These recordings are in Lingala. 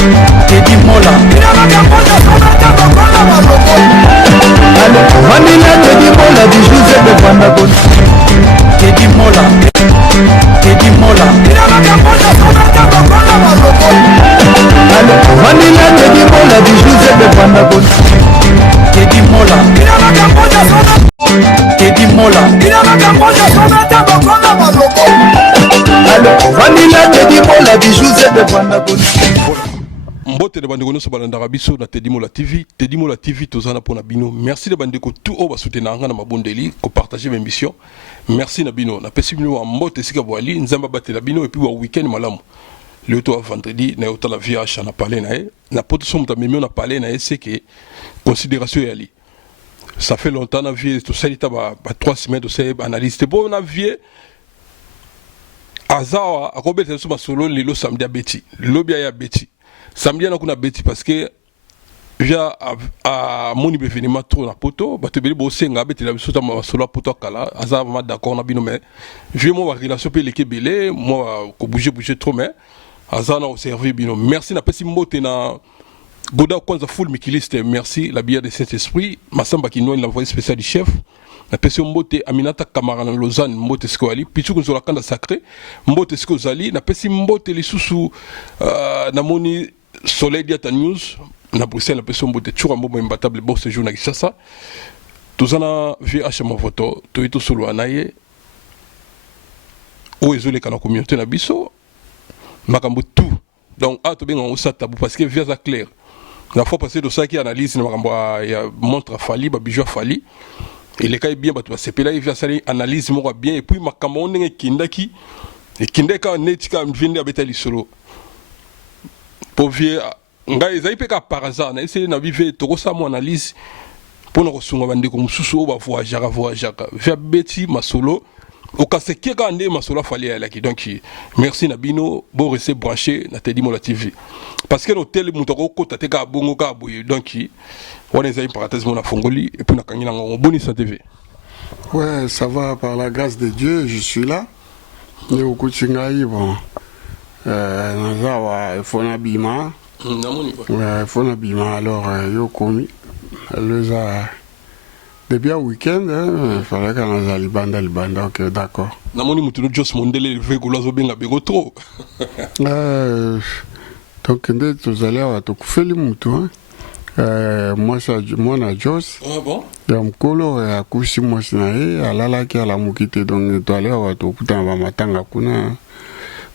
Teddy Mola Vanilla Teddy Mola du José de Vandagon Teddy Mola Teddy Mola Vanilla Teddy Mola du José de Vandagon Teddy Mola Teddy Mola Vanilla Teddy Mola du José de Vandagon. Mbote de bandeko so balanda biso na Teddy Mola TV, Teddy Mola TV tozana pona bino. Merci de bandeko tout o ba soutenir nga na mabondeli ko partager mes missions. Merci na bino. Na pesi bino mbote sika boali nzamba batela bino et puis wa week-end malamu. Le to vendredi na yota la VH na parler na na poto so mta memi na parler na c'est que considération yali. Ça fait longtemps na vie tout ça il ba 3 semaines de ces analyse te bon na vie azawa akobeta so masolo lelo samedi a beti. Lobia ya beti. Samedi on a bêti parce que via à mon événement trop na poto batebeli bo senga beti la biso ta solo poto kala aza vraiment d'accord na bino mais je moi relation pe l'équipe belé moi ko bouger trop mais aza na observer bino merci na pesi mbote na goda kwanza full mikiliste merci la bière de Saint-Esprit masamba kino la voix spéciale du chef na pesi mbote Aminata Kamara na Lausanne mbote skoali pichu kunzola kanda sacré mbote skozali na pesi mbote lisusu na moni Soleil Diata News na Bruxelles na pesi mbote chura mbobo imbatable bo ce jour na Kinshasa tozana VH ma photo to ito solo anaye o ezole kana communauté na biso makambo tout donc to benga osa tabu parce que via ça clair la fois passée de ça qui analyse na makambo ya montre fali ba bijou fali et les cas bien bato basepela il vient ça analyse moko bien et puis makambo ndenge kindaki et kindeka netika mvende abetali solo pour vieux ngai ezai peka par hasard na essayer na vivre to ça mon analyse pour na kosunga bandeko mususu ba voyager via beti masolo au cas que quand ndé masolo fallait aller qui donc merci na bino bo rester branché na Teddy Mola TV parce que l'hôtel mutoko kota te ka bongo ka boye donc on est une parenthèse mon fongoli et puis na kangina ngo boni sa TV. Ouais, ça va par la grâce de Dieu, je suis là. Ne okuchingai bon. Nazawa ifona bima. Namoni quoi. Ouais, ifona bima alors yo komi. Leza depuis un week-end, il fallait qu'on aille libanda, ok, d'accord. Namoni mutuno Jos Mondele le véhicule zo benga bego trop. Donc ndé tozali awa tokufeli mutu hein. Moi na Jos. Ah bon? Ya mkolo akusi mwasi na ye alalaki alamuki te donc toali awa tokutana bamatanga kuna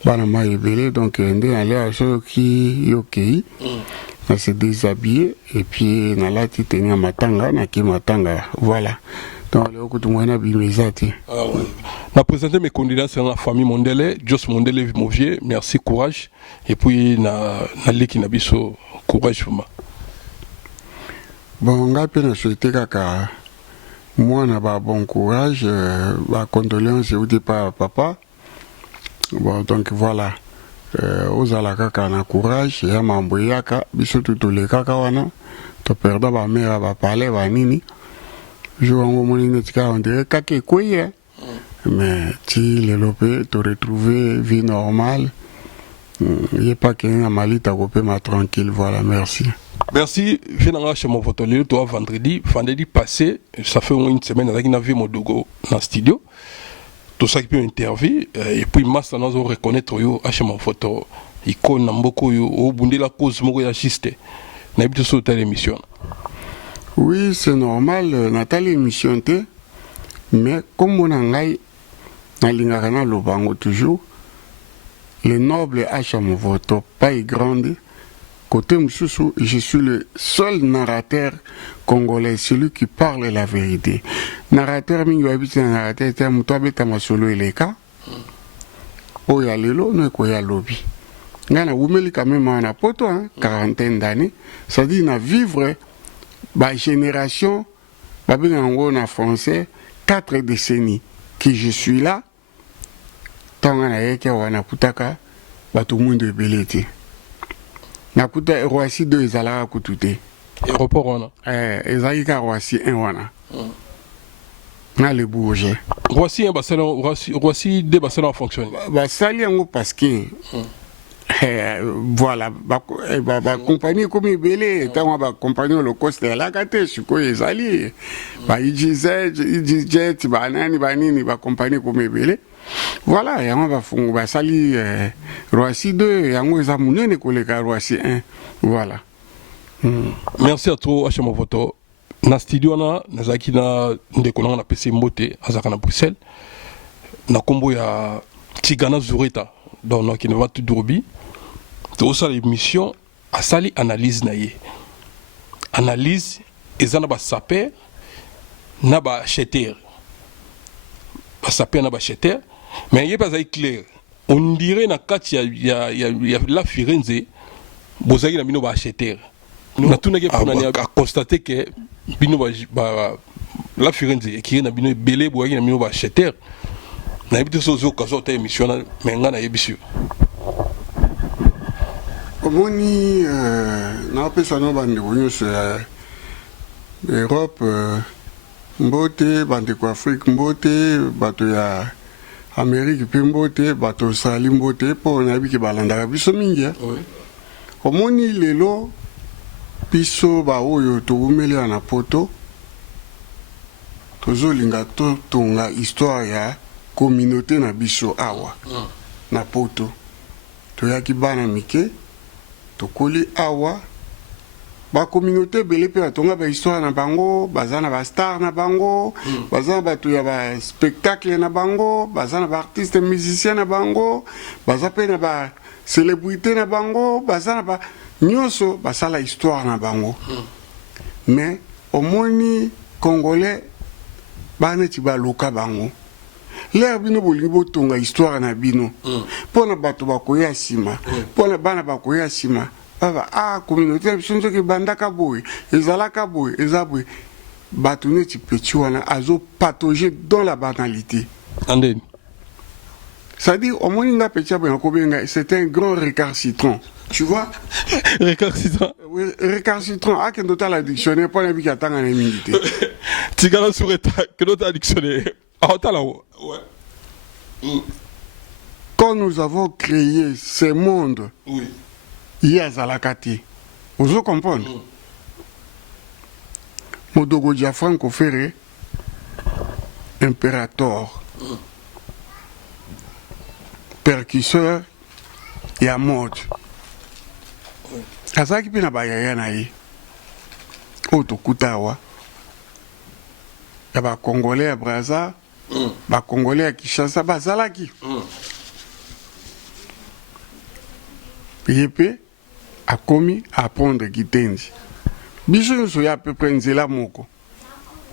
bana mai ebele donc nde ali awa soki yokei na se déshabiller et puis nalati teni ya matanga naki matanga voilà donc leo kutumwena bimeza te. Ah ouais. Na présenter mes condoléances à la famille Mondele, Jos Mondele Movier, merci courage et puis na leki na biso courage vraiment. Bon, nga pe na souhaité kaka mwana ba bon courage, ba condoléances au départ papa. Bon, donc voilà. Ozala kaka na courage, ya mambo yaka, biso tutule kaka wana, to perda ba mère ba parler ba nini. Je vois mon netika on dirait kake koye. Mais si le lopé te retrouver vie normale, il a pas qu'un amalita kopé ma tranquille, voilà, merci. Merci, je viens chez mon photolier, toi vendredi passé, ça fait une semaine avec une vie mon dogo dans le studio. Tout ça qui peut interview et puis maintenant nous reconnaître yo chez mon photo icône mboko yo au bundi la cause moko ya juste. Na bitu so telle émission. Oui, c'est normal, Nathalie émission té, mais comme on a ngai na lingakana lobango toujours, le noble H mon photo pas grande. Côté Moussoussou, je suis le seul narrateur congolais, celui qui parle la vérité. Narrateur, mingi wabiti na narrateur, c'est moutoua beta masolo eleka. Oya lelo, no koya lobby. Ngana wumeli quand même en apoto, quarantaine d'années. Ça dit, na vivre, ba génération, ba bien en français, 4 décennies que je suis là. Tant na yeke wana putaka, ba tout le monde est belete. Nakuta Roissy 2 ezalaka kutute. Aéroport wana. Ezali ka Roissy 1 wana. Na le Bourget. Roissy 2 basala en fonctionne. Basali yango parce que Voilà, compagnie comme ebele ntango bacompagnie low-cost elaka te sikoyo ezali EasyJet banini bacompagnie comme ebele voilà yango bafungu basali Roissy 2 yango eza monene koleka Roissy 1 voilà. Merci à toi Achama Voto. Na studio wana nazaki na ndeko nanga na PC Mbote azaka na Bruxelles na kombo ya Tigana Zureta donc qui ne va tout drobi to ça l'émission a sali analyse na ye analyse ezana ba saper na ba cheter na ba cheter mais il pas clair on dirait na kati ya la Firenze bozaki na bino ba cheter na tunaki pour na constater que bino ba la Firenze qui na bino belé boyaki na bino ba cheter na yebite sozo kazo ta émission na menga na yebisio omoni na pesa no bande bonyoso ya Europe mbote bande ko Afrique mbote bato ya Amérique pe mbote bato sali mbote po na biki balanda biso mingi omoni lelo biso ba oyo to umeli na poto tozolinga to tonga histoire ya communauté na biso awa na poto toyaki bana mike tokoli awa ba communauté belé pe atonga ba histoire na bango bazana ba star na bango bazana bato ya ba spectacle na bango bazana ba artiste musicien na bango bazape na ba célébrité na bango bazana ba nyoso basala histoire na bango mais omoni congolais bana ti ba loka bango l'air bino bolingi botonga histoire na bino pona bato bakoya sima pona bana bakoya sima baba communauté na biso nzoki bandaka boye ezalaka boye eza boye bato neti peti wana azo patauger dans la banalité andeni c'est-à-dire omoni nga peti ya boye nakobenga c'est un grand récalcitrant tu vois récalcitrant oui récalcitrant akendo tala dictionnaire pona biki atanga na mingi te Tigana Zureta que notre dictionnaire ouais. Quand nous avons créé ce monde, Oui. il y a Zalakati. Vous comprenez? Modogo Gianfranco Ferré, impérator, percusseur et à mode. Azaki pina bayaya na ye. Oto kutawa. Yaba Congolais à Brazza. Ba Congolais à Kinshasa bazalaki. Yepe a commis à apprendre Kitenzi. Biso so ya à peu près nzela moko.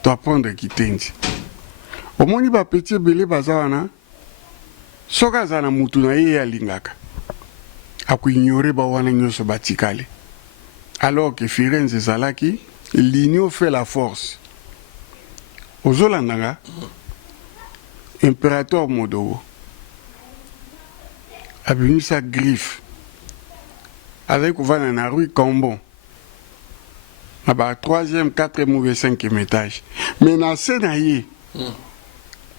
To apprendre Kitenzi. Omoni ba petit belé bazawana. Soka zana mutu na ye ya lingaka. Aku ignorer ba wana nyoso batikale. Alors que Firenze zalaki, l'union fait la force. Ozolandanga. Impérateur Modogo a venu sa griffe avec Ouvana na rue Cambon à bas 3e, 4e ou 5e étage. Mais dans ce naïe,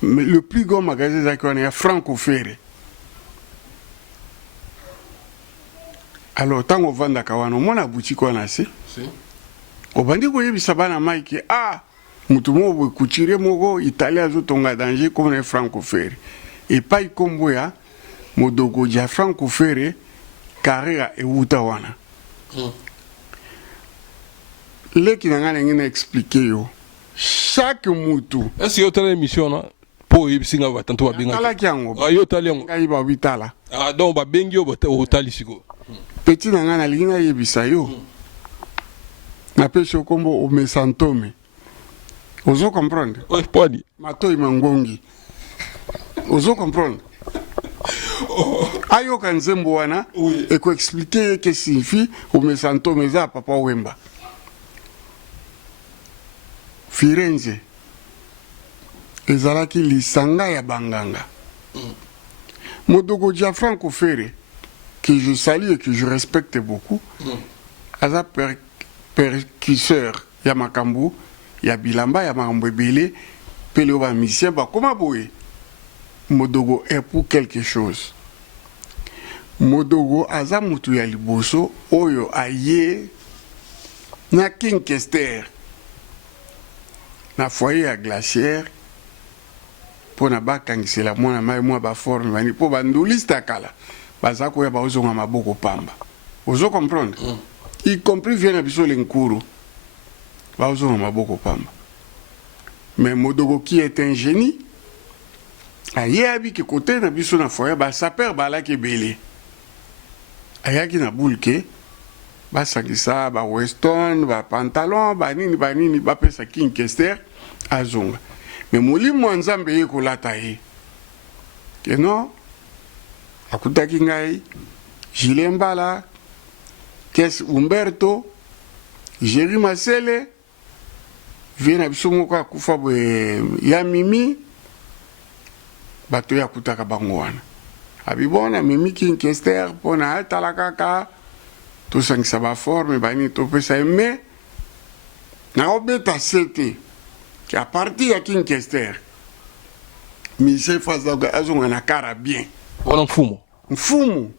le plus grand magasin est Franco Ferré. Alors, tant qu'on vend à Kawano, mon a boutique on a assez. Au bandit, vous voyez, ça va na maïki. Mutumo bo kuchire mogo Italia zo tonga danger comme les Franco Ferré et pas comme ya Modogo ja Franco Ferré carrière et utawana le qui n'a rien expliqué yo chaque mutu est-ce que y a une émission là pour y singa va tanto ba binga ala kyango yo taliango ngai ba vitala donc ba bengi yo tali siko petit nanga na linga yebisa yo na pese kombo o mesantome. Ozo comprendre? Oui, poni. Matoi mangongi. Ozo comprendre? Ayo kanzembo wana, et ko expliquer que signifie au mesanto meza papa Wemba. Firenze. Ezalaki lisanga ya banganga. Modogo Gianfranco Ferré, que je salue et que je respecte beaucoup, aza percusseur ya makambu. Ya bilamba ya makambo ebele pele ba musicien ba koma boye Modogo est pour quelque chose. Modogo aza mutu ya liboso oyo aye na King Kester na foyer ya glaciaire pour na bakangisela mwana mai mwa baforme bani po bandulista kala baza koya baozonga maboko pamba. Ozo comprendre? Y compris vient na biso lenkuru baozonga maboko pamba. Mais Modogo qui est un génie aye abiki côté na biso na foyer ba saper balaki belé. Ayaki na bulke basangisa ba weston ba pantalon ba nini ba pesa King Kester azonga. Mais molimo nzambe ye kolata ye ke non akutaki ngai Julien Mbala Kes Umberto Jerry Masele vie na biso moko akufa boye ya Mimi bato ya kutaka bango wana abibona Mimi King Kester pona atala kaka tosangisa ba forme bani topesa mais na obeta sete qui a parti à King Kester mise face à azonga na kara bien wana mfumo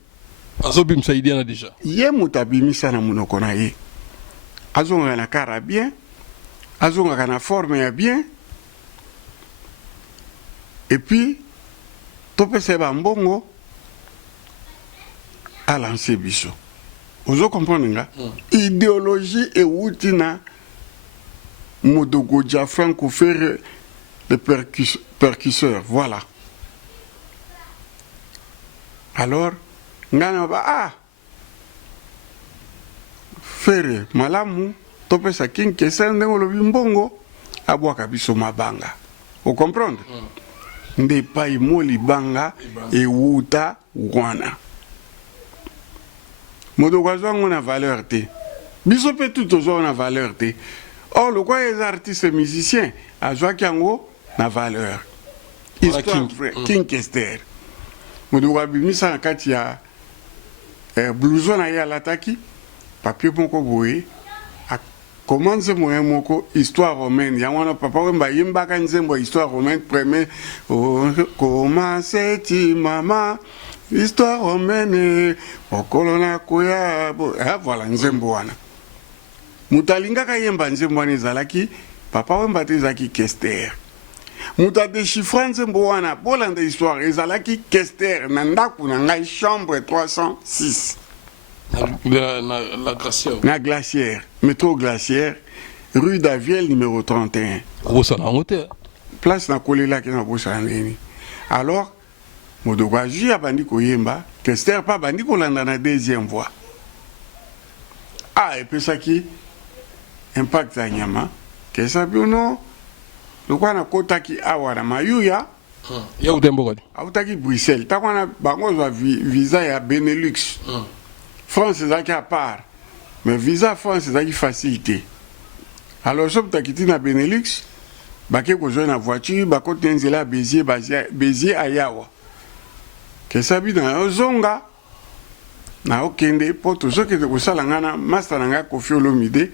azobimisa idea na deja ye mutabimisa na munoko na ye azonga na kara bien azonga na forme ya bien et puis topesa ba mbongo a lancer biso ozo comprendre nga idéologie et wutina Modogo Dia Franco faire le percusseur, voilà. Alors, ngana ba faire malamu tope sa King Kester ndengo lobi mbongo abwaka biso mabanga. Vous comprenez? Nde pa imoli banga e wuta wana. Modogo azwango na valeur te. Biso pe tout ozo na valeur te. Or, le quoi les artistes et musiciens a joué Kiango na valeur. Histoire vraie, King Kester. Modogo abimisa na kati ya blouson na ya lataki, papier moko boye, a commencé moyen moko histoire romaine. Ya wana papa wemba yembaka nzembo histoire romaine premier comment c'est maman histoire romaine okolona koya voilà nzembo wana. Mutalingaka yemba nzembo wana ezalaki papa wemba te ezalaki Kester. Muta déchiffra nzembo wana bolanda histoire ezalaki Kester na ndako na ngai chambre 306 la glacière na glaciaire métro glaciaire rue d'Aviel numéro 31 osana ngote place na kolela ke na bosa ndeni. Alors Modogo aji abandi koyemba Kester pa bandi kolanda na deuxième voix epesaki impact ya nyama kesa biono lokwana kotaki awa na mayuya ya utembo kodi autaki Bruxelles takwana bango zwa visa ya Benelux France ezaki à part mais visa France ezaki facilité. Alors sob takiti na Benelux bake kozwa na voiture bakoti nzela Béziers ayawa kesa bi na ozonga na okende po tozokende kosala ngana master nanga Koffi Olomide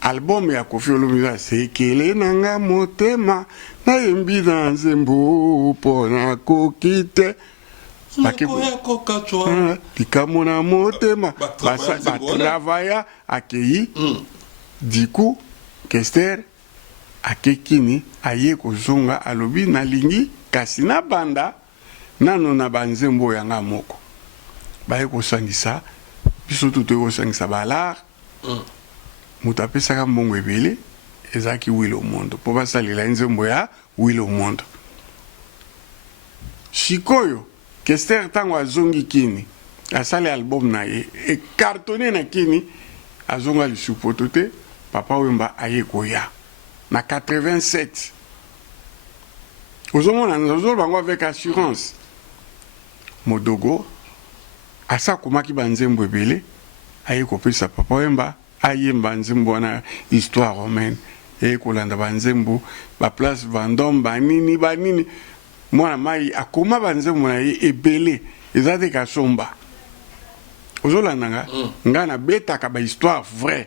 album ya Koffi Olomide sekele nanga motema na yembi na nzembo pona kokite likamo na motema batravailla akei du coup Kester akekini aye kozonga alobi nalingi kasi na banda nano na banzembo yanga moko baye kosangisa biso tuto kosangisa balar mutu apesaka mbongo ebele ezalaki wilo mondo mpo basalela nzembo ya wilo mondo. Sikoyo Kester ntango azongi kini asali album na ye ekartone na kini azonga lisupoto te papa wemba aye koya na 87 ozomona ozolo bango avec assurance. Modogo asa komaki banzembo ebele aye kopesa papa wemba ayemba nzembo wana histoire romaine kolanda banzembo ba place Vendôme banini mwana mai akoma banzembo na ye ebele ezate kasomba ozolanda nga na betaka ba histoire vraie.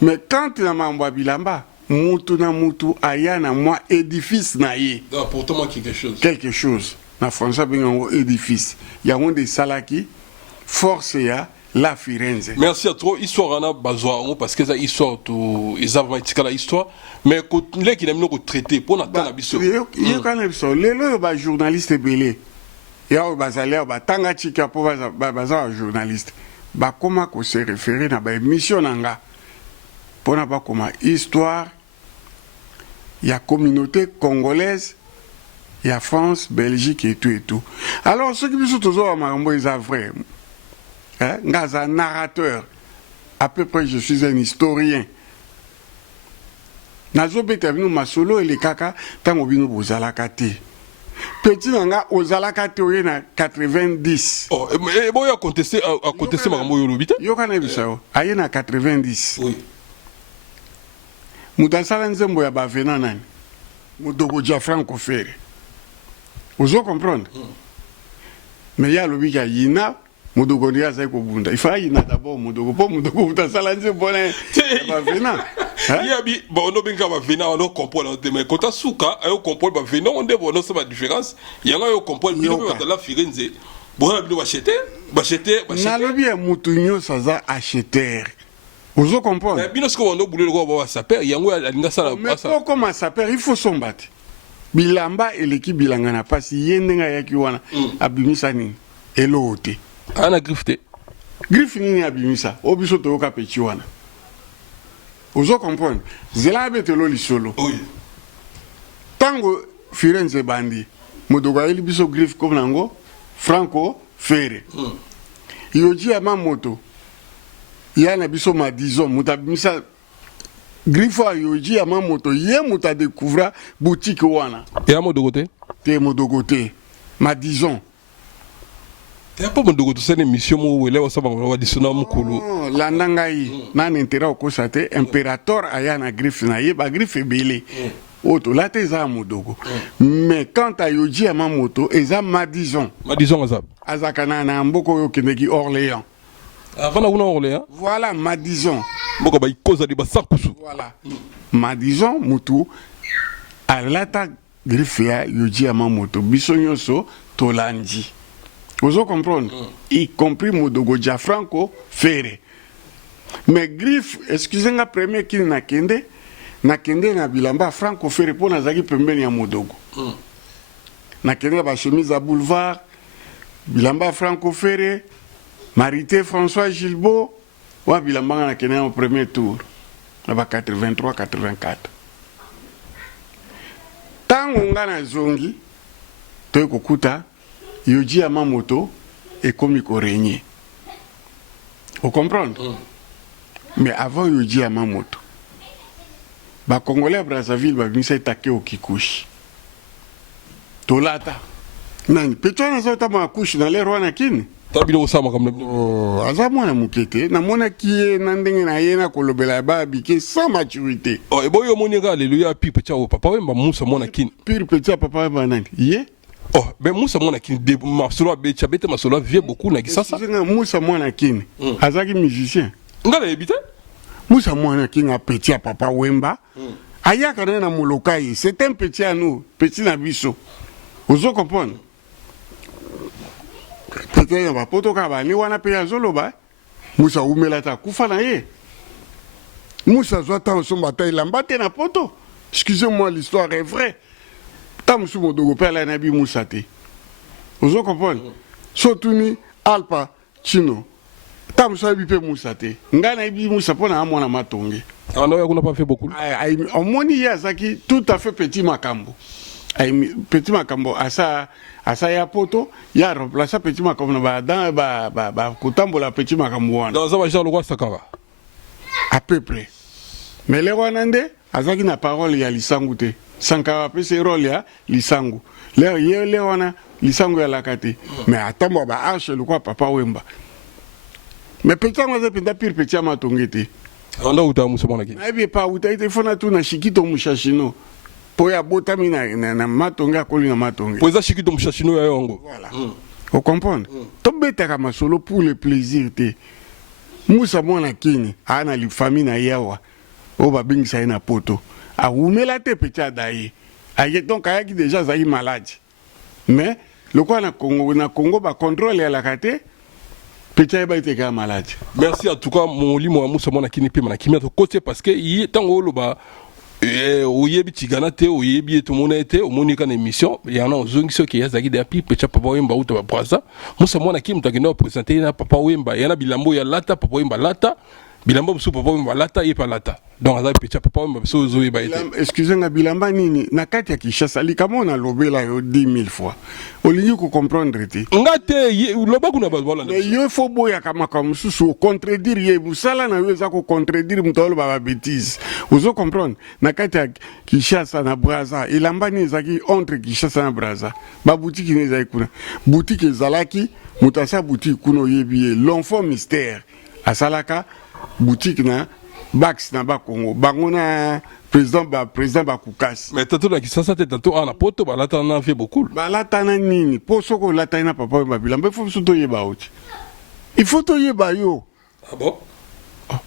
Mais quand na mambo bilamba mutu na mutu aya na moi édifice na ye pour toi quelque chose na français bengango édifice yango de salaki force ya la Firenze. Merci à toi. Histoire on a besoin parce que ça histoire tout ils ont vraiment la histoire mais quand les qui n'aiment pas traiter pour n'attendre la biso. Il quand même ça les ba journaliste belé. Ya ba salaire ba tanga chika pour ba journaliste. Ba comment ko se référer na ba émission nanga. Pour na ba comment histoire ya communauté congolaise ya France, Belgique et tout. Alors ce qui me sont toujours mambo is vrai. Hein, un narrateur, à peu près je suis un historien. Nazo bete venu masolo et les kaka tango bino bozalakate. Petit nanga ozalakate oye na 90. Oh, et bon, il a contesté Marambo Yolobite. Yo kana bisao, aye na 90. Oui. Mutasala nzembo ya bavena nani. Mudogo Franco Ferre. Vous comprenez? Mais il y a le bika yina Mudogo ni aza ko bunda. Il faut yina d'abord Mudogo po Mudogo mutasala nzembo na bavena. Il y a bi bon no benga bavena on comprend mais quand asuka ayo comprend bavena on de bon c'est la différence. Il y a yo comprend bino dans la Firenze. Bon bino acheter. Na lobi ya mutu nyosa za acheter. Vous comprenez? Mais bino ce qu'on a boulé le roi saper yango alinga sala mais pour comment saper il faut sombate. Bilamba et l'équipe bilangana pasi yendenga yaki wana abimisa nini elote ana grifte grifte nini abimisa obiso to ka peti wana ozo comprendre zela betelo lisolo oui tango Firenze bandi modoga ili biso grifte comme nango Franco Ferre yoji ama moto yana biso ma disons mutabimisa Grifo yoji ama moto ye muta découvra boutique wana. Et à mon de côté? Te modogote. Ma disons. T'as pas mon de côté c'est une émission où il est au sabbat on va dire mon kolo. Landangai na intérêt au kosate impérateur aya na griffe na ye ba griffe belé. Oto la te za modogo. Mais quand à yoji ama moto eza ma disons. Ma disons ça. Azakana na mboko yo kendeki Orléans. Avant on Orléans. Voilà ma disons. Boko ba ikoza di ba sakusu. Voilà. Ma disons mutu alata griffe yoji ama moto biso nyonso tolandi. Vous comprenez? Y compris Modogo Franco Ferre. Mais griffe, excusez-moi, premier qui n'a kende na bilamba Franco Ferre pour nazaki pembeni ya Modogo. Na kende ba chemise à boulevard, bilamba Franco Ferre, Marité François Gilbo, wa bilamba na kende au premier tour. Na ba 83-84. Tango ngana zongi, to kokuta yoji ama moto et comme il régner. Vous comprenez? Mais avant yoji ama moto, ba Congolais à Brazzaville ba binisa take au kikushi. Tolata. Nani, peto na zota ma kushi na lero na kini. Tabino osama comme Oh, azamwa na mukete, na mona kiye na ndenge na yena kolobela ba bike sans maturité. Oh et bon yo moniga alléluia pi petit papa wemba musa mona kin. Pire petit papa ba nani? Ye? Oh, ben Moussa Monakine, Masolo Bechabete Masolo vient beaucoup na Gisasa. Moussa Monakine, Azaki musicien. Ngala habité? Moussa Monakine a petit à papa Wemba. Ayaka na Molokai, c'est un petit à nous, petit na biso. Vous comprenez? Petit à poto kaba ni wana pe azolo ba. Moussa Umelata kufa na ye. Moussa Zota en son bataille lambate na poto. Excusez-moi, l'histoire est vraie. Tamusu modogo pela na bi musate. Vous comprenez? Sotuni alpa chino. Tamusu bi pe musate. Ngana bi musa pona amona matonge. Ah non, on n'a pas fait beaucoup. En moni yazaki tout à fait petit makambo. Petit makambo asa ya poto ya remplacer petit makambo ba dans ba kotambola petit makambo wana. Dans un genre le roi Sakara. À peu près. Mais les Rwandais azaki na parole ya lisangu te. Sankara pese role ya lisangu. Le wana lisangu ya lakate. Mais atambo ba arche le quoi papa Wemba. Mais petit moi penda pire petit matongete. On a uta musa monaki. Aibi pa uta ite fona tu na shikito mushashino. Poya botami na matonga koli na matonga. Poza shikito mushashino ya yongo. Voilà. Vous comprenez? Tobeta kama solo pour le plaisir te. Musa mona kini ana li famille na yawa. O ba bingisa na poto. A oumela te petit daye. Donc ayaki déjà zaï malade. Mais le quoi na Congo ba contrôle ya la kate peut-être ba été malade. Merci en tout cas mon lit moi musa mona kini pe mana kimia to côté parce que yi tango lo ba oyebi tigana te oyebi to mona été au monika na émission il y en a ozongi so ki yazaki de pi pecha papa wemba uta ba braza musa mona kim takino présenter na papa wemba yana bilambo ya lata papa wemba lata bilamba musu papa wemba lata yepa lata donc aza pecha papa wemba so zo yeba été excusez-moi bilamba nini na kati ya Kinshasa likamona lobela yo 10 000 fois olingi ko comprendre te ngate loba kuna ba wala mais yo faut boya kama comme susu contredire ye busala na yo za ko contredire mutolo ba bêtise ozo comprendre na kati ya Kinshasa na Braza ilamba ni zaki entre Kinshasa na Braza ba boutique ni zaki kuna boutique zalaki mutasa boutique kuno yebi l'enfant mystère asalaka boutique na Bax na ba Congo bangona président ba Kukasi mais tato na Kinshasa te tato ana poto ba lata na fait beaucoup ba lata na nini po soko lata na papa ba bilamba faut surtout yeba oti il faut to yeba yo ah bon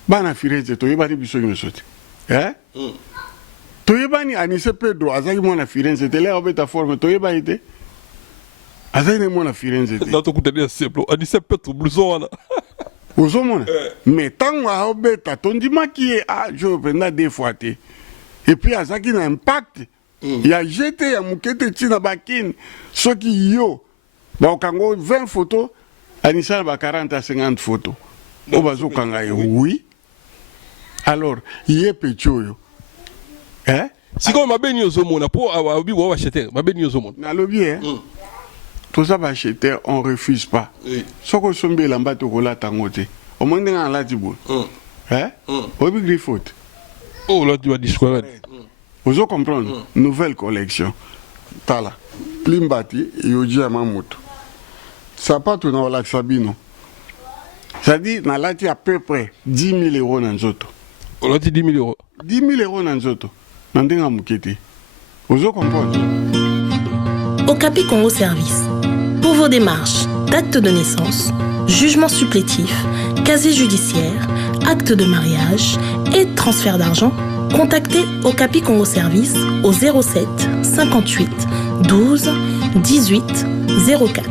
bana fireze to yeba biso ni sote to yeba ni Anise Pedro azaki mona Firenze te leo beta forme to yeba ite azaki mona Firenze te nato kutania simple Anise Pedro blouson ozomona mais tango aobeta tondimaki ye je penda deux fois te et puis azaki na impact ya jeté ya mukete tina bakini soki yo baokango 20 photos Anissa ba 40 à 50 photos o bazokanga ye oui alors ye pechoyo siko mabeni ozomona po abi wa acheter mabeni ozomona na lobby tout ça va acheter on refuse pas soko sombe lamba to kola tangote au moins dans la tibo obi grifote oh là tu vas discours vous comprendre nouvelle collection tala plimbati yoji ya mamoto sapato na wala sabino ça dit na lati à peu près 10 000 euros na nzoto on a dit 10 000 euros 10 000 euros na nzoto na ndenga mukete vous comprendre Okapi Congo Service. Pour vos démarches d'acte de naissance, jugement supplétif, casier judiciaire, acte de mariage et transfert d'argent, contactez Okapi Congo Service au 07 58 12 18 04.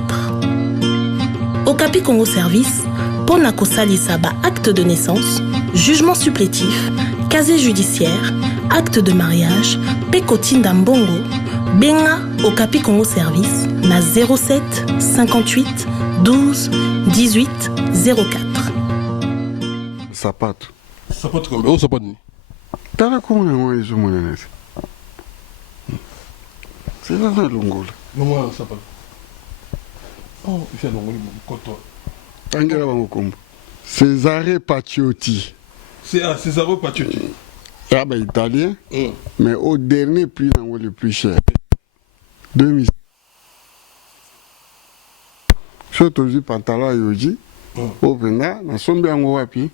Okapi Congo Service, Ponako Salisaba acte de naissance, jugement supplétif, casier judiciaire, acte de mariage, Pekotinda Mbongo, Benga Okapi Congo Service na 07 58 12 18 04. Sapato. Sapato combien? Oh, sapato ni. Tala comment on est au monde. C'est là le longo. Non, sapato. Oh, il fait longo ni koto. Tangela bango kombo. Cesare Paciotti. C'est Cesare Paciotti. Ah ben italien. Mais au dernier prix le plus cher. 2000. Surtout du pantalon yoji. Au Venda, na sombi yango wapi?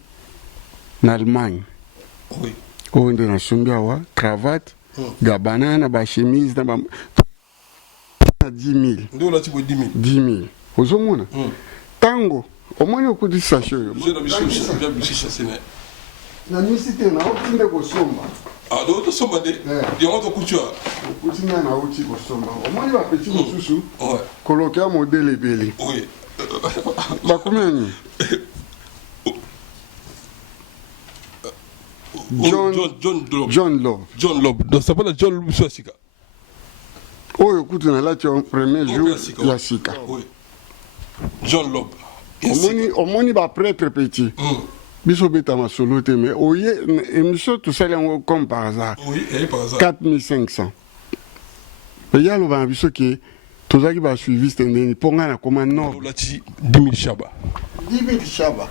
Na Allemagne. Oui. Au na sombi wa cravate, gabana na ba chemise na ba 10 000. Ndo la tipo 10 000. 10 000. Ozomona. Tango, au moins au coup de sachet. Je na biso chasene. Na misite na otinde ko somba. Ah, do to somba de. Di on to couture. Kutina na oti ko somba. Au moins va petit mosusu. Ouais. Coloquer modèle belé. Oui. Ba combien ni? John Love. John Love. Donc ça s'appelle John Love Sika. Oh, écoute, là, tu as un premier jour, la Sika. Oui. John Love. Au moins, il va prêtre petit. Biso beta ma solo te mais oye émission tout ça comme par hasard. Oui, et par hasard. 4500. Mais il y a le ban biso qui tout ça qui va suivre c'est ndeni ponga na comment non. On l'a dit 10 000 chaba. 10 000 chaba.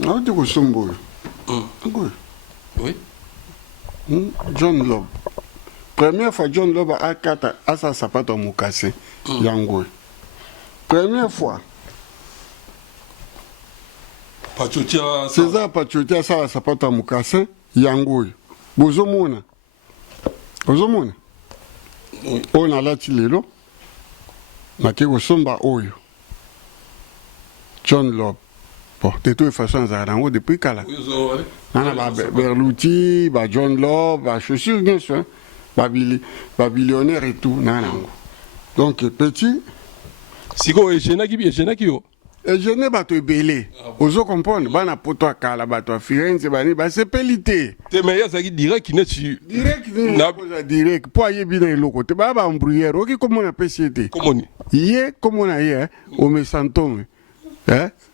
Na tu ko sombo. Oui. John Love. Première fois John Love a 4 à sa sapato mukase yango. Première fois César Paciotti asala sapato ya mukase yango oyo bozomona oyo nalati lelo nake kosomba oyo John Love bon de toute façon azalaka nango depuis kala nana baberluti John Love bachaussure nyonso babillionnaire et tout nana nango donc petit siko ejenaki yo ejene bato ebele ozo comprendre bana poto akala bato ya Firenze bani basepeli te te mais yazaki direct neti direct po ayebi na eloko te baya baembrouillère oki komona pesi te komoni ye komona ye omesantome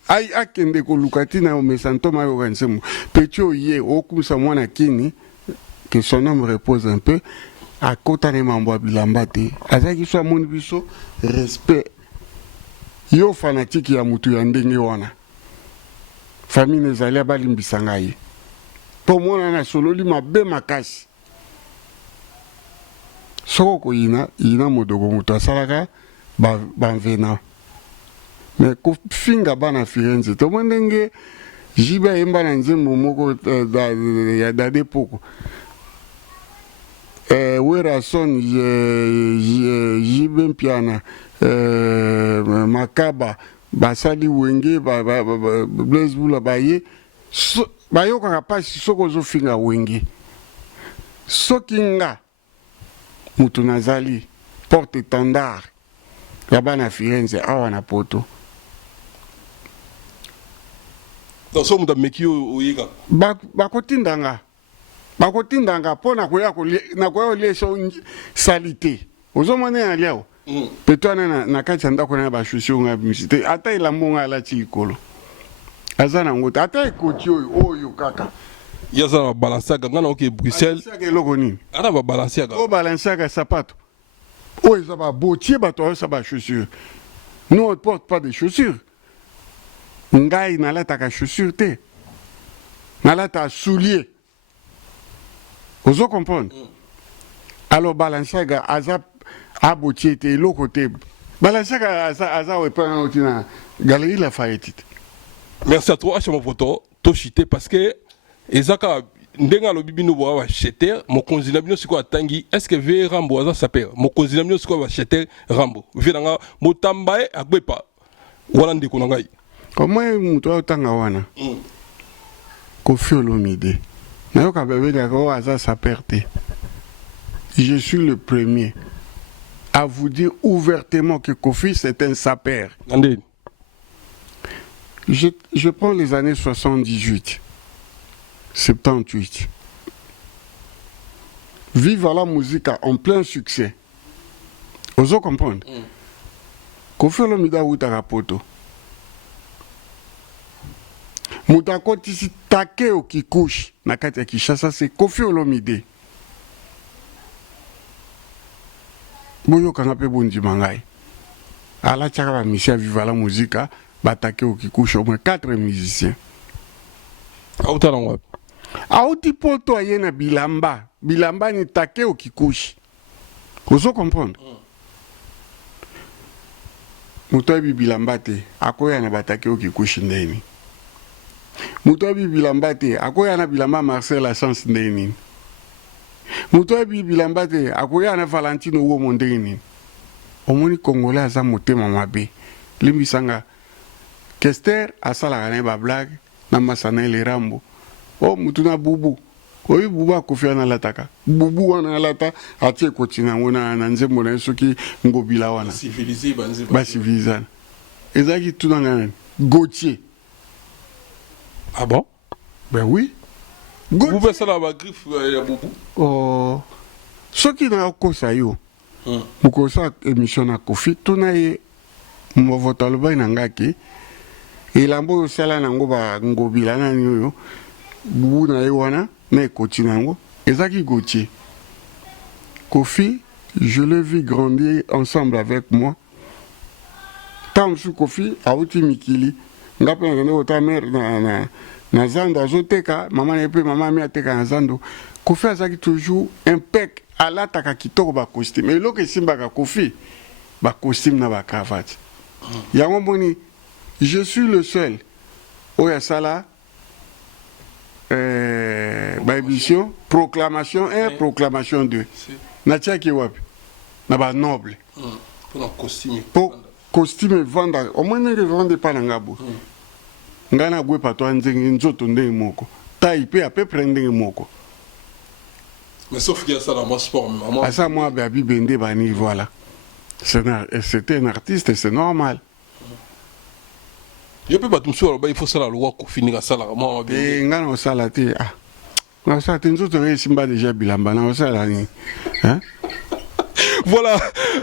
akende koluka ntina omesantome ayoka nsemo peti oye okumisa mwana kini que son homme repose un peu akota na mambo ya bilamba te azalaki so amoni biso respect yo fanatique ya mutu ya ndenge wana famille ezali abalimbisa ngai mpo mwana na sololi mabe makasi soko koyina yina modoko mutu asalaka bamvena me kofinga bana Firenze tomo ndenge jibe ayemba na nzembo moko ya dade poko Werason jibe mpiana makaba basali wenge Blaise Bula baye bayokaka pasi soko ozofinga wenge soki nga mutu nazali porte étendard ya bana Firenze awa na poto donc so mutu ameki oyeka bakotindanga mpo nakoya olesa sali te ozomona ya liao peto wana na kati ya ndako na bashosio nga bimisi te ata elambo nga alati likolo aza nango te ata ekoti oyo kaka yaza na balansiaka nga na oke Bruxelles eloko nini ana babalansiaka o balansiaka sapato oyo eza babotie bato ayosa bachaussure nous on porte pas de chaussures ngai nalataka chaussure te nalata soulier ozo comprendre alors balansiaka aza abotie te eloko te balansiaka aza wepana oti na galerie Lafayette. Merci à toi achama poto to chité parce que ezaka ndenge alobi bino bo wa cheter mokonzi na bino siko atangi est-ce que ve rambo aza saper mokonzi na bino siko wa cheter rambo vinanga motamba agbepa wala ndeko na ngai comment muto otanga wana Koffi Olomide nayoka bebe ko aza saper te. Je suis le premier à vous dire ouvertement que Koffi c'est un sapeur. Je prends les années 78, 78. Vive la musique en plein succès. Vous comprenez? Koffi Olomide a poto. Moutako tisi Takeo Kikuchi na kati ya Kinshasa c'est Koffi Olomide. Boyo kanga pe bondi mangai. Ala tchaka ba misia Vive la musique ba Takeo Kikuchi au moins 4 musiciens. Auta na wapi? Auti poto ayena bilamba. Bilamba ni Takeo Kikuchi. Vous comprenez? Mutobi bilamba te akoya na ba Takeo Kikuchi ndeni. Mutobi bilamba te akoya na bilamba Marcel la chance ndeni. Mutobi bilamba te akoya na Valentino wo mondeni. Omoni Congolais aza motema mabe. Limbisanga Kester asala kana ba blague na masana ile rambo. Oh mutuna bubu. Oyi bubu Koffi na lataka. Bubu wana lata atie kotina ngona na nzembo na soki ngobila wana. Civilisé banze Ba civilisana. Ezaki tunanga Gauthier. Ah bon? Ben oui. Vous pouvez ça la griffe ya bubu. Oh. Soki na kosa yo. Mukosa émission na Koffi tunaye mwovoto loba nangaki. Elambo sala nango ba ngobila na nyoyo. Bubu na ye wana na ekoti nango. Ezaki Gauthier. Koffi, je l'ai vu grandir ensemble avec moi. Tant sous Koffi a outi mikili. Ngape ngene ota mère na zando azoteka mama nepe mama mi ateka na zando Koffi azaki toujours impec alataka kitoko ba costume eloko esimbaka Koffi ba costume na ba cravate yango moni je suis le seul oya sala ba émission proclamation 1 proclamation 2 na tiaki wapi na ba noble pour costume costume vanda au moins ne vende pas na ngabo ngana gwe patwa nzengi nzoto ndenge moko tai pe à peu près ndenge moko mais sauf qu'il y a ça dans mon sport maman asa moi ba bibende bani voilà C'était un artiste et c'est normal. Je peux pas tout seul, il faut ça la loi pour finir ça là. Et ngana osala te ah. Na ça te nzoto simba déjà bilamba na osala ni. Hein? Voilà,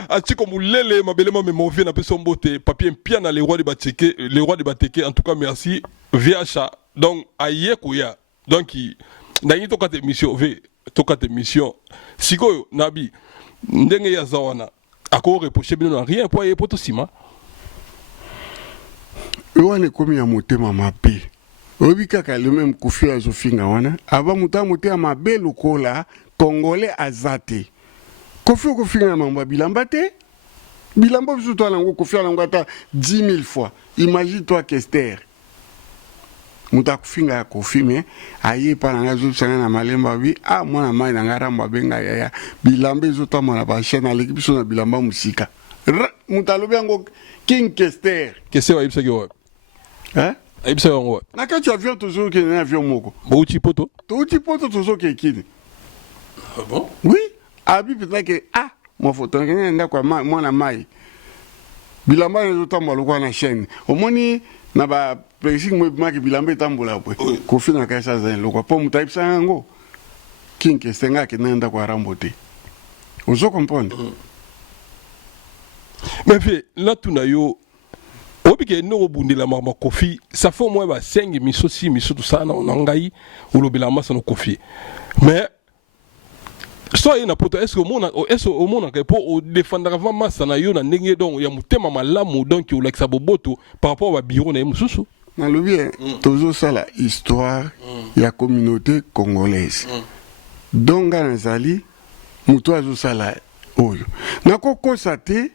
ati comme lele mabelema me mon na peso mbote papier bien na les rois de Bateke en tout cas merci VHA donc aye koya donc na to kate mission v to kate mission sikoyo nabi ndenge ya zawana ako reprocher bino na rien pour poto sima wana komi ya motema mabe obi kaka le même Kofi azofinga wana aba muta motema mabe lokola congolais azate Kofi kofinga mamba bilamba te bilamba biso to alango Kofi alango ata 10 000 fois imagine toi Kester muta kofinga ya Kofi me aye pa na zo sanga na malemba bi ah mwana mai na ngaramba benga ya bilamba zo to mona ba chaîne avec biso na bilamba musika muta lobi yango King Kester wa ibsa ke hein ibsa yango na ka tu avion toujours que na avion moko bouti poto toujours que kini ah bon oui abi peut-être que ah mon photo nda kwa mwana mai bilamba zo tambola kwa na chaîne omoni na ba pressing mo maki bilamba tambola po Kofi na ka sa zan lokwa po muta ibsa yango King Kester ke nda kwa rambote ozo comprendre mais fait là tout na yo obike no bundela mama Kofi ça fait au moins ba 5 miso 6 miso tout ça na ngai ou lo bilamba ça no Kofi mais soit na poto est-ce au monde que pour défendre avant massa na yo na ndenge donc ya mutema malamu donc o lakisa boboto par rapport à bureau na mususu na lobi tozo sala histoire ya communauté congolaise donc nazali muto azo sala oyo na kokosa te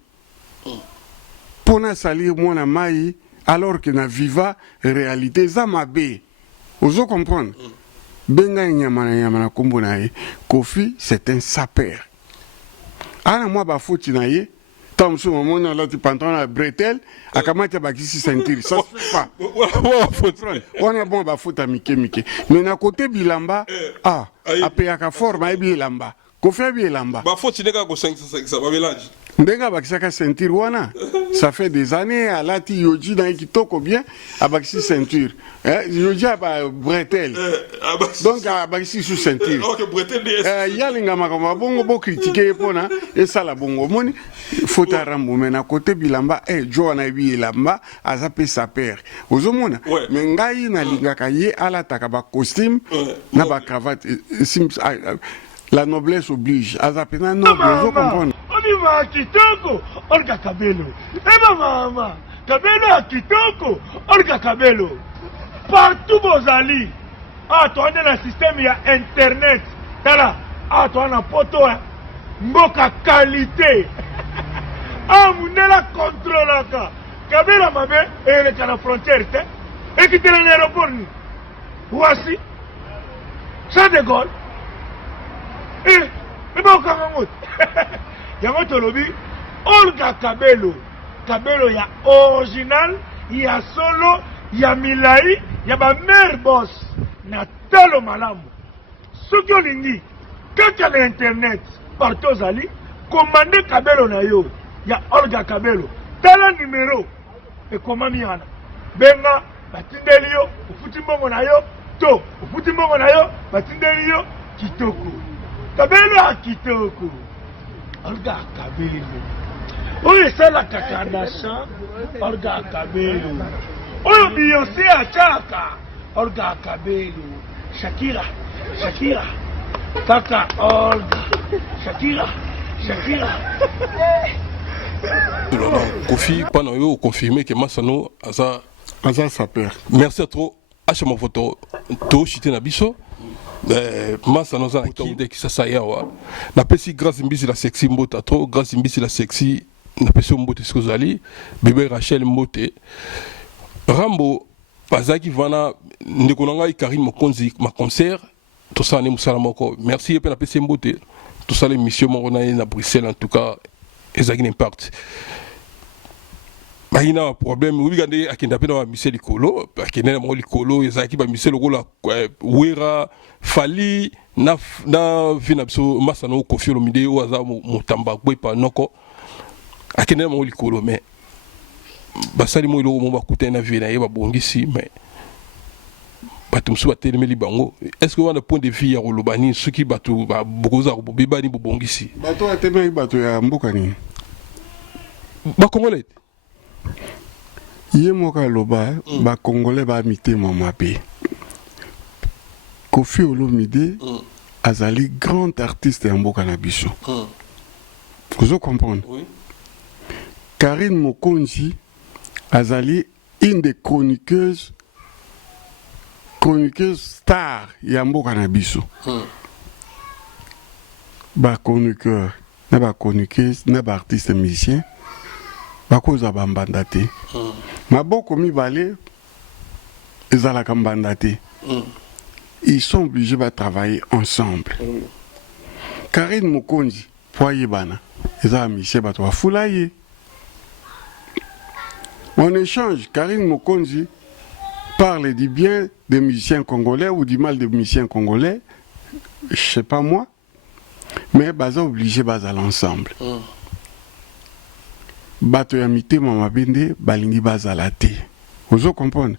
pona salir mwana mai alors que na viva réalité za mabe ozo comprendre benga nyama na kombo na ye Kofi c'est un sapeur ana moi ba foti na ye tam so mona la ti pantalon na bretelle akamata ba kisi ceinture ça se fait pas on a bon ba fota mike mais na côté bilamba ah apea ka forma e bilamba Kofi bilamba ba foti neka ko 5 ça ba mélange ndenga bakisaka ceinture wana ça fait des années alati yoji na kitoko bien abakisi ceinture yoji aba bretelle donc abakisi sous ceinture OK bretelle yalinga makamba bongo bo critiquer pona et ça la bongo moni fota rambo mena côté bilamba jo na bilamba azape sa père ozomona mais ngai na lingaka ye alataka ba costume na ba cravate la noblesse oblige azapena noble ozo comprendre Oliva kitoko olga kabelo eba mama kabelo ya kitoko olga kabelo partout bozali toane na système ya internet tala toana poto mboka qualité mundela contrôlaka kabelo mabe eleka na frontière te ekitela na aéroport ni voici Charles de Gaulle eba okangangote yango tolobi Olga Kabelo ya original ya solo ya milai ya ba mère boss na talo malamu soki olingi kaka na internet partout ozali commande Kabelo na yo ya Olga Kabelo tala numéro ekomami wana benga batindeli yo ofuti mbongo na yo to ofuti mbongo na yo batindeli yo kitoko Kabelo ya kitoko Olga Kabelo oyo esalaka Kardashian Olga Kabelo oyo Beyoncé achaka Olga Kabelo Shakira kaka Olga Shakira Kofi pendant yo confirmer que Massano aza sapeur merci à trop achama photo to chité na biso Massa nous a qui ça ça yawa na pesi grâce mbisi la sexy mbota trop grâce mbisi la sexy na pesi mbote skozali bébé Rachel Mbote Rambo bazaki vana ndekonanga Karim Mokonzi ma concert tout ça ne musala moko merci et na pesi mbote tout ça l'émission mon na Bruxelles en tout cas ezaki impact Mahina problème oui gande akenda pe na Michel Likolo akenda mo Likolo ezaki ba Michel Lokola wera fali na vina biso Massano Kofi Olomide o aza motamba kwepa noko akende mo likolo mais basali mo iloko mo bakuta na vie na ye babongisi mais bato mosusu batelemeli bango. Est-ce que wana point de vue ya koloba nini soki bato bokoza bebani bobongisi bato batemeli bato ya mboka nini bakongolais ye moko aloba bakongolais bamitema mabe. Koffi Olomide azali grand artiste ya mboka na biso. Vous comprenez? Oui. Karine Mokonzi azali une des chroniqueuses star ya mboka na biso. Ba chroniqueur na ba chroniqueuse na ba artiste musicien bakoza bambanda te. Maboko mibale ezalaka mbanda te. Ils sont obligés de travailler ensemble. Karine Mokonzi poye bana eza musicien bato bafulaye. En échange, Karine Mokonzi parle du bien des musiciens congolais ou du mal des musiciens congolais, je sais pas moi, mais baza obligé baza l'ensemble. Bato ya mitema mabende balingi baza la te. Vous comprenez?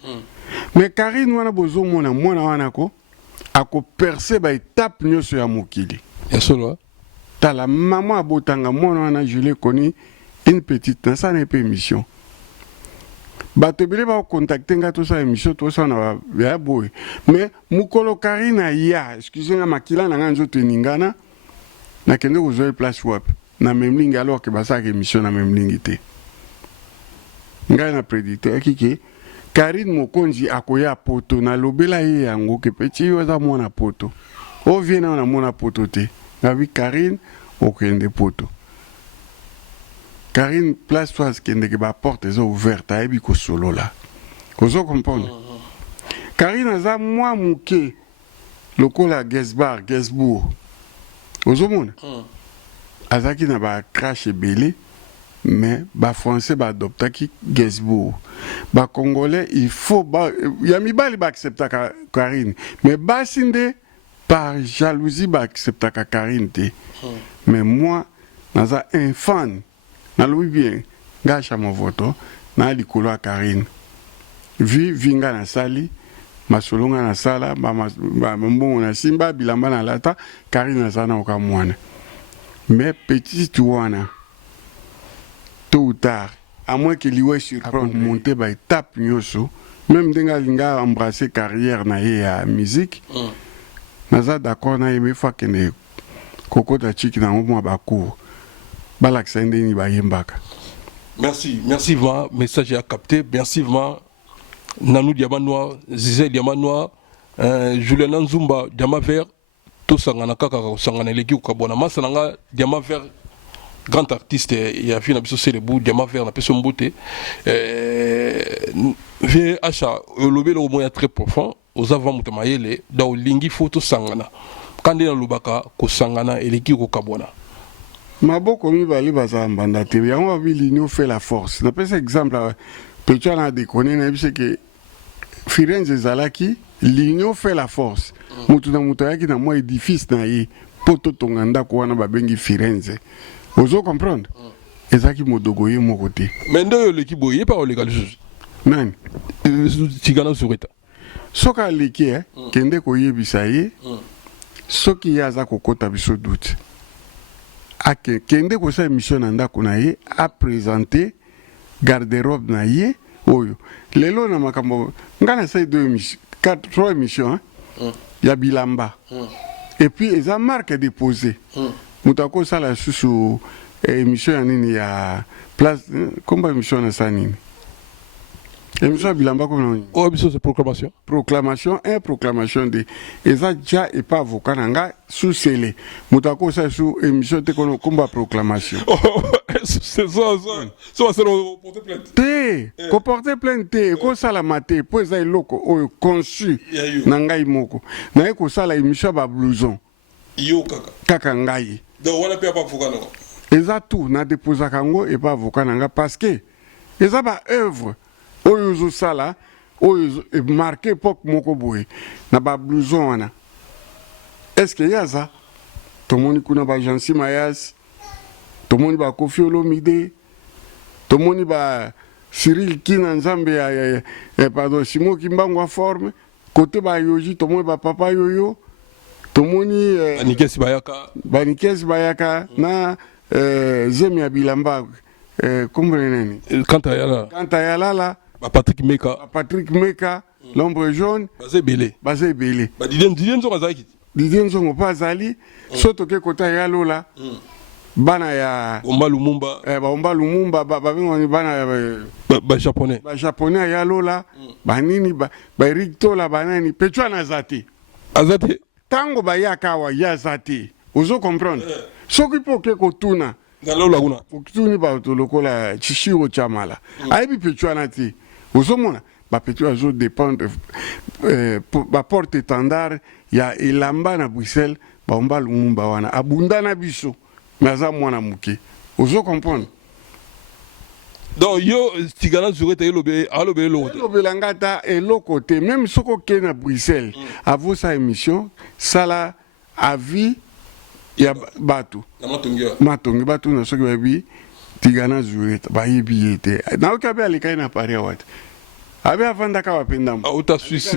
Mais Karine wana bozo mona wana ko ako percer ba étape nyoso ya mokili. Ya solo. Tala maman abotanga mona wana je l'ai connu une petite dans sa émission. Bato bile ba contacter nga to sa émission to sa na ya boy. Mais mukolo Karina ya, excusez-moi makila na nganzo teningana na kende ko zoe place wap na même ligne alors que ba sa émission na même ligne te. Nga na prédicteur kiki Karine Mokonzi akoya poto na lobela ye yango ke petit yo za mona poto. O viena na mona poto te. Na vi Karine okende poto. Karine place toi kende ke ba porte zo ouverte a ebi ko solo là. Kozo comprendre. Karine za moi muke lokola Gainsbourg. Ozo mona. Azaki na ba crash belé. Mais ba français ba adopta ki Gainsbourg. Ba congolais il faut ya mibali ba accepta Karine. Mais ba sinde par jalousie ba accepta Karine te. Mais moi naza un fan na lui bien gacha mon voto na likolo a Karine. Vinga na sali masolonga na sala ba mbongo na simba bilamba na lata Karine na sana okamwana. Mais petit touana tôt ou tard, à moins qu'il y ait surprendre monter par étape nyoso, même denga linga embrasser carrière na ye ya musique, naza d'accord na yeme fa kene kokota chiki na mwa bakour balaksa ndeni ba yembaka. Merci va message à capter. Merci va Nanou Diamanoa, Zizé Diamanoa, Julien Nzumba Diama Vert, tout sangana kaka sangana leki ukabona masananga Diama Vert. Grand artiste, il y a fait un peu de bout, Diamant Vert, un peu son beauté. Viens achat, le bel au moins très profond, aux avant Moutamaïle, dans le lingi photo sangana. Quand il y a le baka, ko sangana et l'équipe au kabona. Ma boko mi bali baza mbandate, ya on vu l'union fait la force. D'après cet exemple, peut-être on a déconné, c'est que Firenze Zalaki, l'union fait la force. Moutuna Moutayaki na moi édifice na ye, poto tonganda ko wana babengi Firenze. Vous comprenez? Et ça qui m'a dogoyé mon côté. Mais non, l'équipe boye pas au légal juge. Non. Tigana sur état. Ce qu'a l'équipe, kende koye bisaye, ce qui a za kokota biso doute. A kende ko sa émission nanda konaye a présenté garde-robe na ye oyo. Lelo na makambo ngana say 3 émissions ya bilamba. Et puis ils ont marque déposé. Moutako sala susu émission ya nini ya place komba émission na sa nini émission bilamba ko nini oh émission c'est proclamation proclamation de eza ja et pas avocat nanga sous scellé moutako sa sous émission te kono komba proclamation c'est ça c'est le porter plainte te ko porter plainte ko sala maté po eza eloko oyo conçu nanga imoko na ko sala émission ba blouson yo kaka ngai donc on a pas avocat non eza tout na déposa kango et pas avocat nanga parce que eza ba œuvre oyo zo sala oyo marqué époque moko boye na ba blouson wana est-ce que yaza to moni kuna ba Jansi Mayas to moni ba Koffi Olomide tomoni ba Cyril Kina Nzambe pardon Simo Kimbangu a forme côté ba yoji tomoni ba papa yoyo tomoni Banikesi Bayaka na Zemi ya Bilamba kumbre nani Kanta Yalala Patrick Meka l'ombre jaune Bazé Belé Didier Nzongo pas zali soto ke kota ya Lola bana ya Omba Lumumba babengoni bana ba japonais ya Lola banini ba Eric Tola banani petwa na zati azate tango bayaka wa ya zati ozo comprendre soki poke kotuna ngalola kuna okituni ba tolokola Chishiro Chamala aibi petwa na ti ozo mona ba petwa zo dépendre ba porte étendard ya elamba na Bruxelles ba Omba Lumumba wana abunda na biso naza mwana muke ozo comprendre donc yo tigana zurete lobe langata et l'autre côté même soko ke na Bruxelles avant sa émission sala avis ya batu matongi batu na soki babi tigana zurete ba yebiyete na okabe alikai na Paris wat abe avanda ka wapenda auta Suisse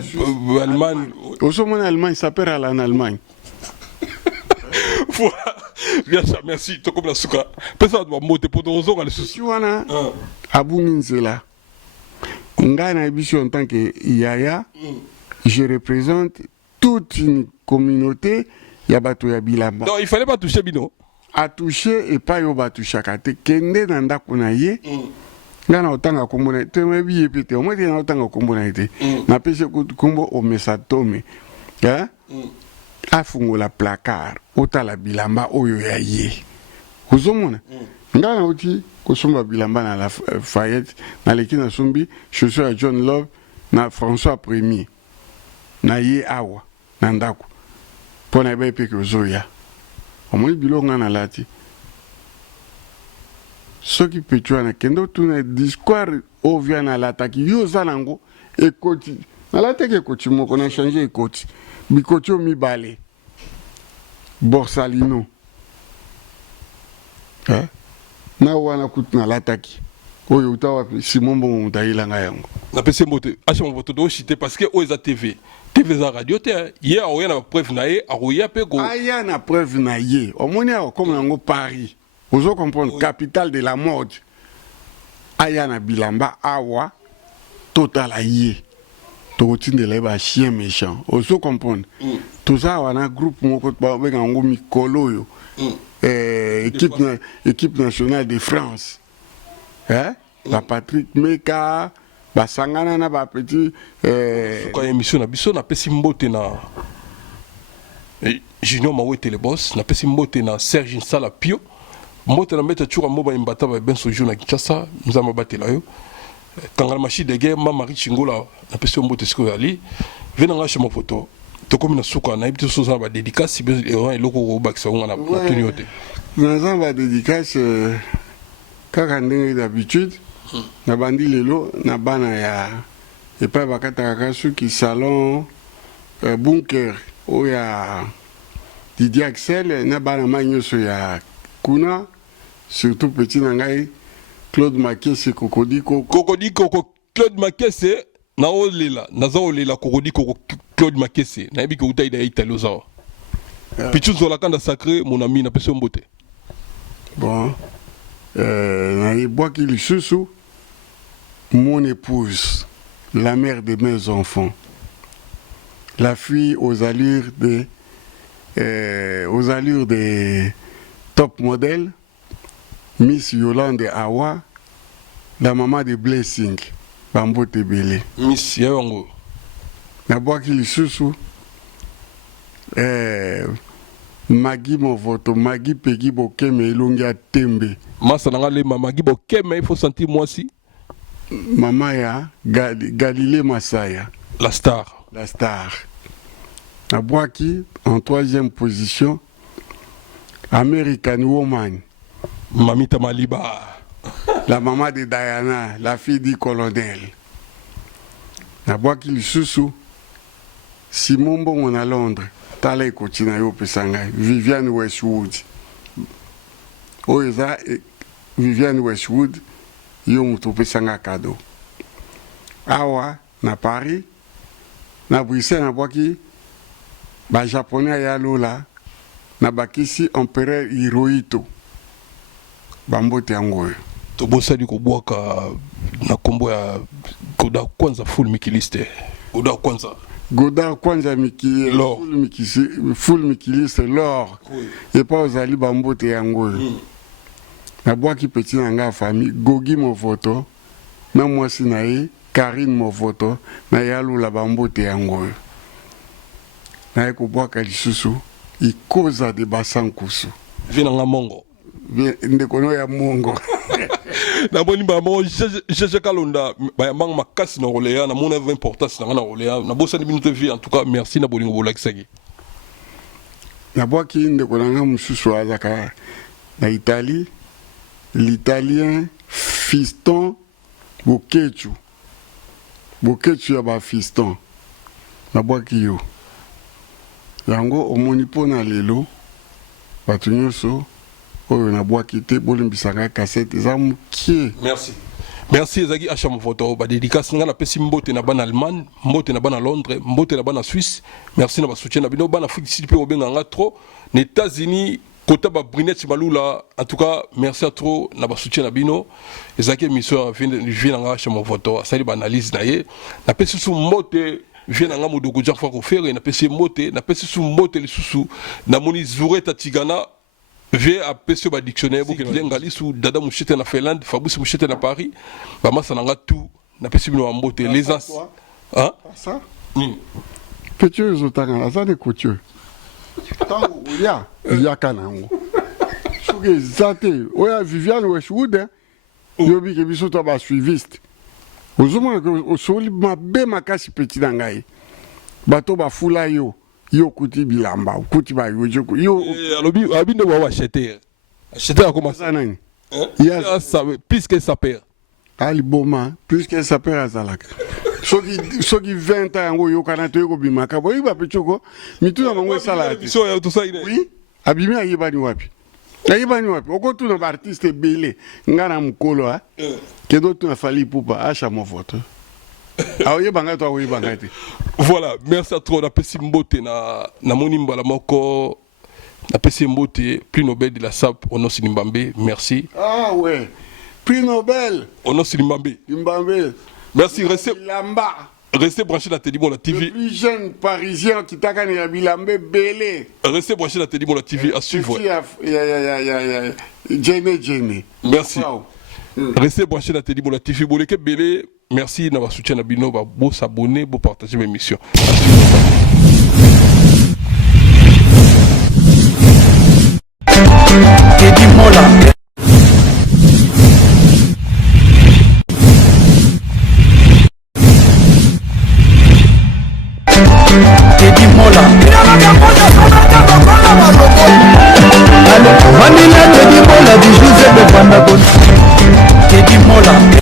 Allemagne oso mona Allemagne s'appelle en Allemagne. Voilà. Bien ça, merci. Tu comme la souka. Personne doit monter pour nos ongles. Si wana abunginzela. Ngana biso en tant que Yaya, je représente toute une communauté yabato ya Bilamba. Non, il fallait pas toucher Bino. A toucher et pas yo ba touchakate kende na ndako na ye. Ngana otanga kombona te mebi epete. O mwete na otanga kombona ite. Na pese kombo o mesatome. Hein? Afungola placard otala bilamba oyo ya ye ozomona ngana uti kosomba bilamba na la Fayette na leki na sombi chaussure ya John Love na François Premier na ye awa na ndako pona ebe peke ozoya omoni bilo ngana lati soki petwa na kendo tuna discours ovia na lataki yo zanango ekoti na lataki ekoti moko na changer ekoti bikoti o mibale Borsalino na wana kutu na lataki oyo utawa Simon Bongo mutailanga yango na pese mbote acha mbote do chité parce que oza TV za radio te hier oya na preuve na ye aroya pe go aya na preuve na ye omoni a comme nango Paris ozo comprendre capitale de la mode aya na bilamba awa total ye tokotindela ba chien méchant ozo comprendre tout ça wana groupe moko ba benga ngo mikolo oyo équipe nationale de France ba Patrick Meka ba sangana na ba petit ko émission na biso na pesi mbote na Junior Mawete le boss na pesi mbote na Serge Nsala Pio mbote na meta chura mboba imbata ba ben sojo na Kinshasa nzama batela yo kangala machi de guerre ma Marie Chingola na pesi mbote siko ali vena ngasha mo photo to comme na suka na ibito so za ba dédicace bien et loko ko bakisa ngana na tuni yote na ba dédicace kaka ndenge d'habitude na bandi lelo na bana ya et pas bakata kasu ki salon bunker oya Didier Axel na bana manyoso ya kuna surtout petit nangai Claude Makese Kokodiko Claude Makese na olela naza olela Kokodiko Claude Makese na yebi ko utai da italo za pichu zola kanda sacré mon ami na peso mbote bon na yeboa ki lisusu mon épouse la mère de mes enfants la fille aux allures de top modèle Miss Yolande Awa la maman de Blessing Bambote Belé Miss Yawango na boaki lisusu Magi Movoto Magi Pegi Bokeme elongi ya tembe masa nanga le Magi Bokeme il faut sentir moi aussi maman ya Galilée Masaya la star na boaki en troisième position American Woman Mamita Maliba la maman de Diana la fille du colonel na boaki lisusu Simon Bongo na Londres tala ekoti na yo pesanga Viviane Westwood oyo eza Viviane Westwood yo moto opesanga cadeau awa na Paris na Bruxelles na bwaki ba japonais ya lola na bakisi empereur Hirohito bambote yango tobosali kobwaka na kombo ya Goda kwanza full mikiliste Goda kwanza full mikiliste l'or et pas ozali bambote yango na bwaki petit na nga famille Gogi Movoto na mwasi na ye Karine Movoto na yalula bambote yango na ye kobwaka lisusu ikoza de basankusu vina nga mongo ndekono ya mongo na boni ba mo jeje kalonda ba mang makasi na roléa na mon importance na roléa na bossa minute vie en tout cas merci na bolingo bolakisaki na bwaki ndeko na nga mususu azaka na Italie l'italien Fiston Bokechu ya ba Fiston na bwaki yo yango omoni pona lelo batu nyonso oyo na bwaki te bolimbisanga cassette za mukie merci ezaki acha mofoto ba dédicace nga na pesi mbote na bana Allemagne mbote na bana Londres mbote na bana Suisse merci na ba soutien na bino bana Afrique sud pe obenga nga trop les États-Unis kota ba Brunette Malula en tout cas merci à trop na ba soutien na bino ezaki émission vient nga acha mofoto sali ba analyse na ye na pesi sou mbote vient nga modogo ja fois ko faire na pesi mbote na pesi sou mbote le susu na moni Zureta Tigana Vie à PC ba dictionnaire bu kelengali sous dada mushete na Finlande Fabrice mushete na Paris ba masa nanga tout na PC bino mbote les ans hein ça petit zotanga azane couture tango ya kanango suge zate oya Viviane Westwood yobi ke biso to ba suiviste ozuma ko soli mabe makasi petit nangai bato ba fula yo kuti bilamba kuti ba yo alobi abinde wa acheter a commencé nani ça puisque ça perd ali boma puisque ça perd azalaka soki 20 ans yango yo kana to ko bimaka boyi ba pechoko mituna mango salati so ya to ça ine oui abimi ayibani wapi okotu na ba artiste belé ngana mukolo ha kedo tu na fali pupa acha mo photo voilà merci à trop na pesi mbote na moni mbala moko na pesi mbote prix Nobel de la SAP Ono Silimbambe merci ah ouais prix Nobel Ono Silimbambe merci restez branché la Télémon la TV le plus jeune parisien qui t'a gagné à Bilambé belé restez branché la Télémon la TV à suivre Jenny merci restez branché la Télémon la TV boleke belé merci na ba soutien na bino ba bo s'abonner bo partager mes émissions Teddy Mola Vanilla Teddy Mola di José de Vandagon Teddy Mola